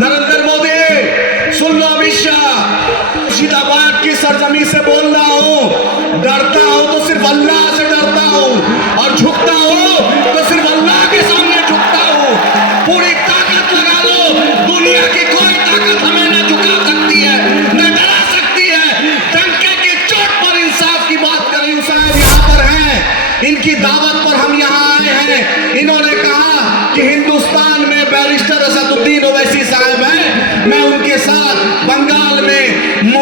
नरेंद्र मोदी, सुन लो अमित शाह, मुर्शिदाबाद की सरजमी से बोल रहा हूं। डरता हूं तो सिर्फ अल्लाह से डरता हूं और झुकता हूं तो सिर्फ अल्लाह के सामने झुकता हूं। पूरी ताकत लगा लो, दुनिया की कोई ताकत हमें न झुका सकती है, न डरा सकती है। डंके की चोट पर इंसाफ की बात कर रही हूं। साहब यहाँ पर हैं, इनकी दावत पर हम यहाँ आए हैं। इन्होंने कहा कि हिंदुस्तान में बैरिस्टर असदुद्दीन ओवैसी साहब हैं, मैं उनके साथ बंगाल में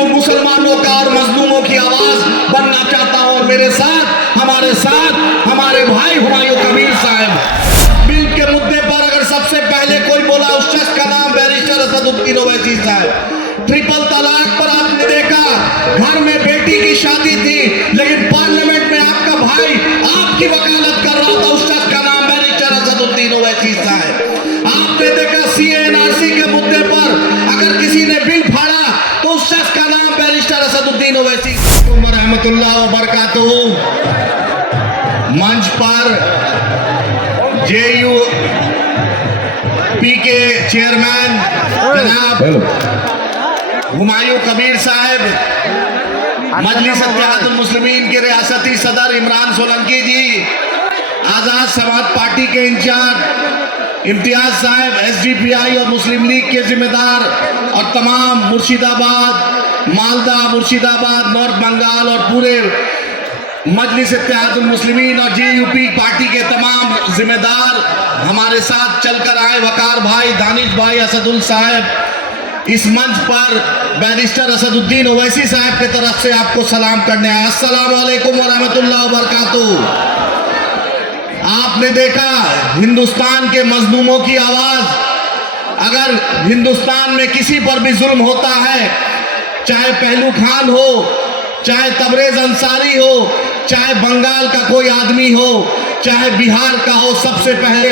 मुसलमानों का और मजलूमों की आवाज बनना चाहता हूं और मेरे साथ हमारे भाई हुमायूं कबीर साहब। बिल के मुद्दे पर अगर सबसे पहले कोई बोला उस शख्स का नाम बैरिस्टर असदुद्दीन ओवैसी साहब। ट्रिपल तलाक पर आपने देखा, घर में बेटी की शादी थी लेकिन पार्लियामेंट में आपका भाई आपकी वकालत कर रहा था, उस शख्स का नाम बैरिस्टर असदुद्दीन ओवैसी साहब। आपने देखा सीएनआरसी के मुद्दे पर अगर किसी ने बिल फाड़ा तो उस शख्स का नाम बैरिस्टर असदुद्दीन ओवैसी रहमतुल्लाह व बरकातहू। मंच पर जेयूपी के चेयरमैन जनाब हुमायूं कबीर साहब, मजलिस इत्तेहादुल मुस्लिमीन के रियासती सदर इमरान सोलंकी जी, आजाद समाज पार्टी के इंचार्ज इम्तियाज साहब, एसडीपीआई और मुस्लिम लीग के जिम्मेदार और तमाम मुर्शिदाबाद, मालदा, मुर्शिदाबाद, नॉर्थ बंगाल और पूरे मजलिस इत्तेहादुल मुस्लिमीन और जेयूपी पार्टी के तमाम जिम्मेदार हमारे साथ चलकर आए। वकार भाई, दानिश भाई, असदुल साहब इस मंच पर बैरिस्टर असदुद्दीन ओवैसी साहब की तरफ से आपको सलाम करने आए। अस्सलाम वालेकुम व रहमतुल्लाह व बरकातहू। आपने देखा हिंदुस्तान के मजलूमों की आवाज, अगर हिंदुस्तान में किसी पर भी जुल्म होता है, चाहे पहलू खान हो, चाहे तबरेज अंसारी हो, चाहे बंगाल का कोई आदमी हो, चाहे बिहार का हो, सबसे पहले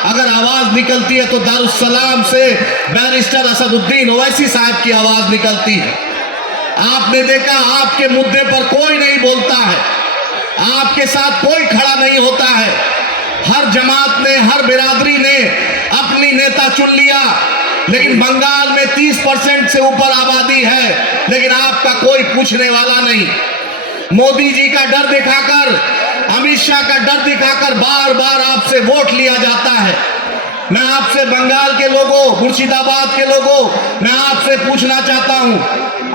अगर आवाज निकलती है तो दारुस्सलाम से बैरिस्टर असदुद्दीन ओवैसी साहब की आवाज निकलती है। आपने देखा आपके मुद्दे पर कोई नहीं बोलता है, आपके साथ कोई खड़ा नहीं होता है। हर जमात ने, हर बिरादरी ने अपनी नेता चुन लिया, लेकिन बंगाल में 30% से ऊपर आबादी है, लेकिन आपका कोई पूछने वाला नहीं। मोदी जी का डर दिखाकर, अमित शाह का डर दिखाकर बार बार आपसे वोट लिया जाता है। मैं आपसे बंगाल के लोगों, मुर्शिदाबाद के लोगों, मैं आपसे पूछना चाहता हूं,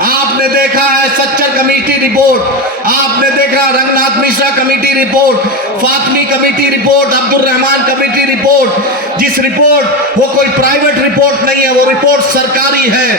आपने देखा है सच्चर कमेटी रिपोर्ट, आपने देखा Ranganath Mishra committee report, Fatmi committee report, Abdul Rahman committee report. जिस रिपोर्ट, वो कोई प्राइवेट रिपोर्ट नहीं है, वो रिपोर्ट सरकारी है।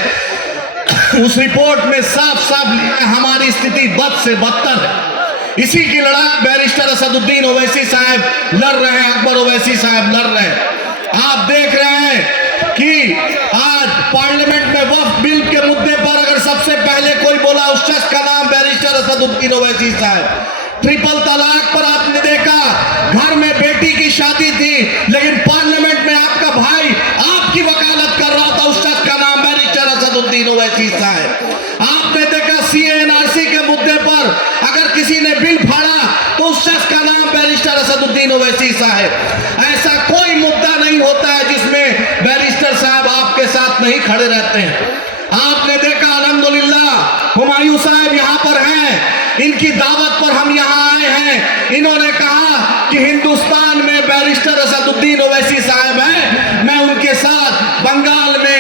उस रिपोर्ट में साफ साफ हमारी स्थिति बद से बदतर है। इसी की लड़ाई बैरिस्टर असदुद्दीन ओवैसी साहब लड़ रहे हैं, अकबर ओवैसी साहब लड़ रहे हैं। आप देख रहे हैं कि आज पार्लियामेंट में वक्फ बिल के मुद्दे पर अगर सबसे पहले कोई बोला उस शख्स का नाम बैरिस्टर असदुद्दीन ओवैसी साहब। ट्रिपल तलाक पर आपने देखा, घर में बेटी की शादी थी लेकिन पार्लियामेंट में आपका भाई आपकी वकालत कर रहा था, उस शख्स का नाम बैरिस्टर असदुद्दीन ओवैसी साहब। आपने देखा सीएनआरसी के मुद्दे पर अगर किसी ने बिल फाड़ा तो उस शख्स का नाम बैरिस्टर असदुद्दीन ओवैसी साहब। ऐसा कोई मुद्दा नहीं होता है जिसमें बैरिस्टर साहब आपके साथ नहीं खड़े रहते हैं। आपने देखा अल्हम्दुलिल्लाह हुमायूं साहब यहाँ पर हैं, इनकी दावत पर हम यहाँ आए हैं। इन्होंने कहा कि हिंदुस्तान में बैरिस्टर असदुद्दीन ओवैसी साहब हैं, मैं उनके साथ बंगाल में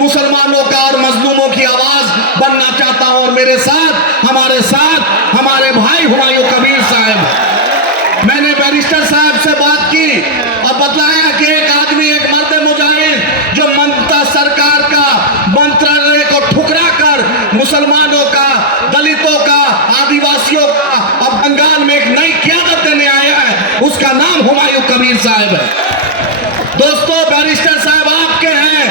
मुसलमानों का और मजलूमों की आवाज बनना चाहता हूं और मेरे साथ हमारे भाई हुमायूं कबीर साहब। मैंने बैरिस्टर साहब से बात की और बताया कि एक आदमी, एक मर्द मुजाहिद जो ममता सरकार का मंत्रालय को ठुकरा कर मुसलमानों का, दलितों का, आदिवासियों का अब बंगाल में एक नई क़यादत देने आया है, उसका नाम हुमायूं कबीर साहब है। दोस्तों, बैरिस्टर साहब आपके हैं,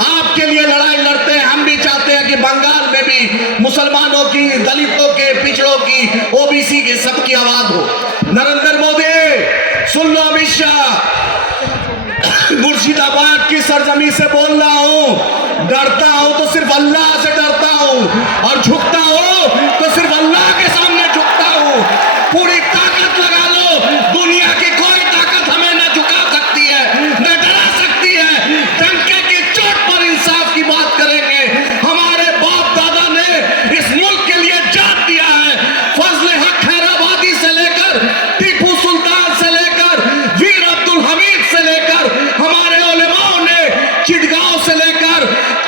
आपके लिए लड़ाई लड़ते हैं। हम भी चाहते हैं कि बंगाल में भी मुसलमानों की, दलितों के, पिछड़ों की, ओबीसी की, सबकी आवाज हो। नरेंद्र मोदी, सुन लो अमित शाह, मुर्शिदाबाद की सरजमी से बोल रहा हूं। डरता हूं तो सिर्फ अल्लाह से डरता हूं और झुकता हूं तो सिर्फ अल्लाह के सामने झुकता हूं। पूरी ताकत लगा लो, दुनिया की कोई ताकत हमें न झुका सकती है, न डरा सकती है। डंके की चोट पर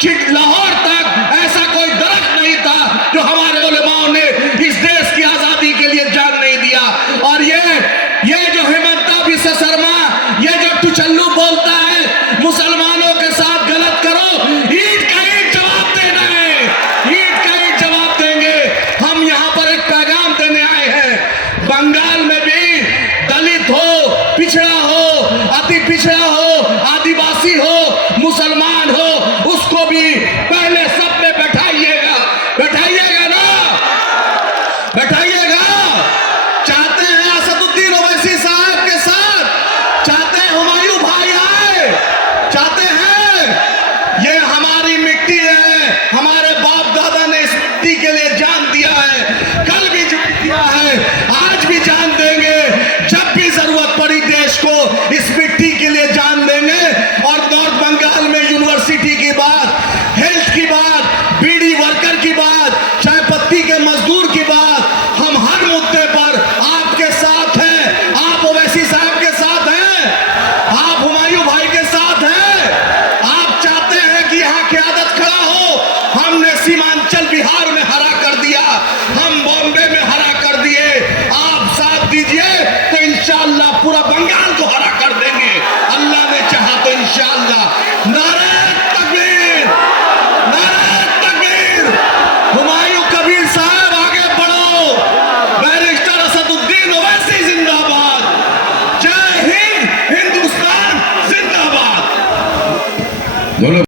चिडला